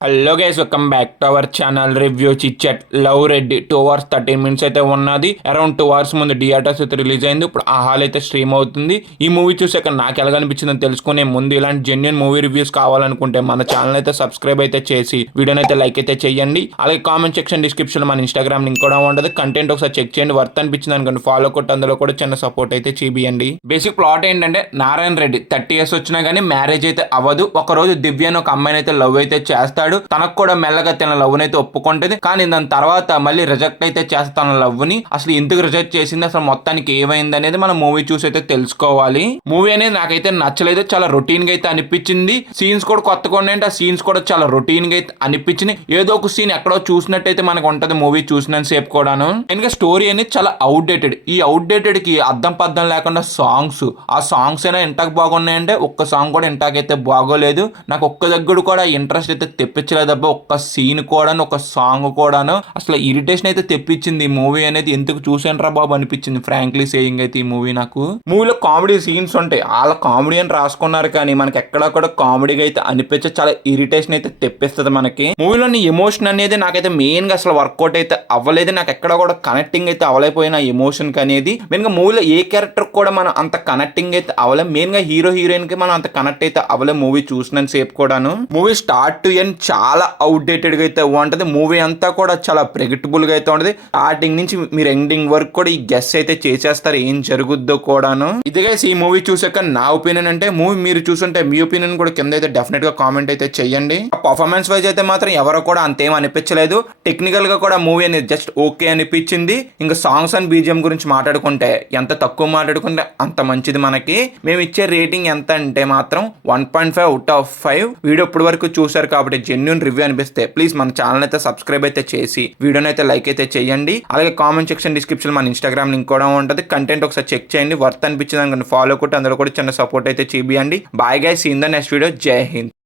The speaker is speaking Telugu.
Hello guys, welcome back to our channel review chit love Reddy 2 hours 13 minutes అయితే ఉన్నది. అరౌండ్ 2 hours ముందు థియేటర్స్ అయితే రిలీజ్ అయింది. ఇప్పుడు ఆ హాల్ అయితే స్ట్రీమ్ అవుతుంది. ఈ మూవీ చూసాక నాకు ఎలా అనిపించిందని తెలుసుకునే ముందు ఇలాంటి జెన్యున్ మూవీ రివ్యూస్ కావాలనుకుంటే మన ఛానల్ అయితే సబ్స్క్రైబ్ అయితే చేసి వీడియోని అయితే లైక్ అయితే చేయండి. అలాగే కామెంట్ సెక్షన్ డిస్క్రిప్షన్ మన ఇన్స్టాగ్రామ్ లింక్ కూడా ఉంటుంది. కంటెంట్ ఒకసారి చెక్ చేయండి. వర్త్ అనిపించింది అనుకోండి ఫాలో కొట్టి అందులో కూడా చిన్న సపోర్ట్ అయితే చేయండి. బేసిక్ ప్లాట్ ఏంటంటే నారాయణ రెడ్డి 30 years వచ్చినా కానీ మ్యారేజ్ అయితే అవ్వదు. ఒకరోజు దివ్య అని ఒక అమ్మాయిని అయితే లవ్ అయితే చేస్తాడు. తనకు కూడా మెల్లగా తన లవ్ అయితే ఒప్పుకుంటది. కానీ దాని తర్వాత మళ్ళీ రిజెక్ట్ అయితే చేస్తా తన లవ్ ని. అసలు ఎందుకు రిజెక్ట్ చేసింది, అసలు మొత్తానికి ఏమైంది అనేది మనం మూవీ చూసి అయితే తెలుసుకోవాలి. మూవీ అనేది నాకైతే నచ్చలేదు. చాలా రొటీన్ గా అయితే అనిపించింది. సీన్స్ కూడా కొత్తగా ఉన్నాయంటే ఆ సీన్స్ కూడా చాలా రొటీన్ గా అయితే అనిపించింది. ఏదో ఒక సీన్ ఎక్కడో చూసినట్టయితే మనకు ఉంటది మూవీ చూసినంత సేపు కూడాను. ఇంకా స్టోరీ అనేది చాలా అవుట్డేటెడ్. ఈ అవుట్డేటెడ్ కి అద్దం పద్దం లేకుండా సాంగ్స్, ఆ సాంగ్స్ అయినా ఇంటాక్ బాగున్నాయంటే ఒక్క సాంగ్ కూడా ఇంటాక్ అయితే బాగోలేదు. నాకు ఒక్క దగ్గర కూడా ఇంట్రెస్ట్ అయితే తెప్పించలేదు. ఒక్క సీన్ కూడాను, ఒక సాంగ్ కూడాను అసలు ఇరిటేషన్ అయితే తెప్పించింది. ఈ మూవీ అనేది ఎందుకు చూసాను బాబు అనిపించింది ఫ్రాంక్లీ సేయింగ్ అయితే. ఈ మూవీ నాకు మూవీలో కామెడీ సీన్స్ ఉంటాయి, వాళ్ళ కామెడీ అని రాసుకున్నారు కానీ మనకి ఎక్కడా కూడా కామెడీగా అయితే అనిపించే చాలా ఇరిటేషన్ అయితే తెప్పిస్తుంది మనకి. మూవీలోని ఎమోషన్ అనేది నాకైతే మెయిన్ గా అసలు వర్కౌట్ అయితే అవ్వలేదు. నాకు ఎక్కడ కూడా కనెక్టింగ్ అయితే అవ్వలేకపోయిన ఎమోషన్ అనేది. మెయిన్ గా మూవీలో ఏ క్యారెక్టర్ కూడా మనం అంత కనెక్టింగ్ అయితే అవ్వలేదు. మెయిన్ గా హీరో హీరోయిన్ కి మనం అంత కనెక్ట్ అయితే అవ్వలేదు మూవీ చూసినంత సేపు కూడాను. మూవీ స్టార్ట్ టు ఎండ్ చాలా అవుట్డేటెడ్ గా అయితే ఉంటది. మూవీ అంతా కూడా చాలా ప్రెడిక్టబుల్ గా అయితే ఉంటది. స్టార్టింగ్ నుంచి మీరు ఎండింగ్ వరకు కూడా ఈ గెస్ అయితే చేసేస్తారు ఏం జరుగుద్దో కూడాను. ఇదిగా ఈ మూవీ చూసాక నా ఒపీనియన్ అంటే, మూవీ మీరు చూసుంటే మీ ఒపీనియన్ కూడా కింద అయితే డెఫినెట్ గా కామెంట్ అయితే చేయండి. పర్ఫార్మెన్స్ వైజ్ అయితే మాత్రం ఎవరు కూడా అంతేం అనిపించలేదు. టెక్నికల్ గా కూడా మూవీ అనేది జస్ట్ ఓకే అనిపించింది. ఇంకా సాంగ్స్ అండ్ బీజిఎం గురించి మాట్లాడుకుంటే ఎంత తక్కువ మాట్లాడుకుంటే అంత మంచిది మనకి. మేము ఇచ్చే రేటింగ్ ఎంత అంటే మాత్రం 1.5 out of 5. వీడియో ఇప్పటి వరకు చూసారు కాబట్టి జెన్యున్ రివ్యూ అనిపిస్తే ప్లీజ్ మన ఛానల్ అయితే సబ్స్క్రైబ్ అయితే చేసి వీడియోని అయితే లైక్ అయితే చేయండి. అలాగే కామెంట్ సెక్షన్ డిస్క్రిప్షన్ మన ఇన్స్టాగ్రామ్ లింక్ కూడా ఉంటుంది. కంటెంట్ ఒకసారి చెక్ చేయండి. వర్త్ అనిపించింది అనుకోండి ఫాలో కొట్టి అందులో కూడా చిన్న సపోర్ట్ అయితే చేయండి. Bye guys, see in the next video. జై హింద్.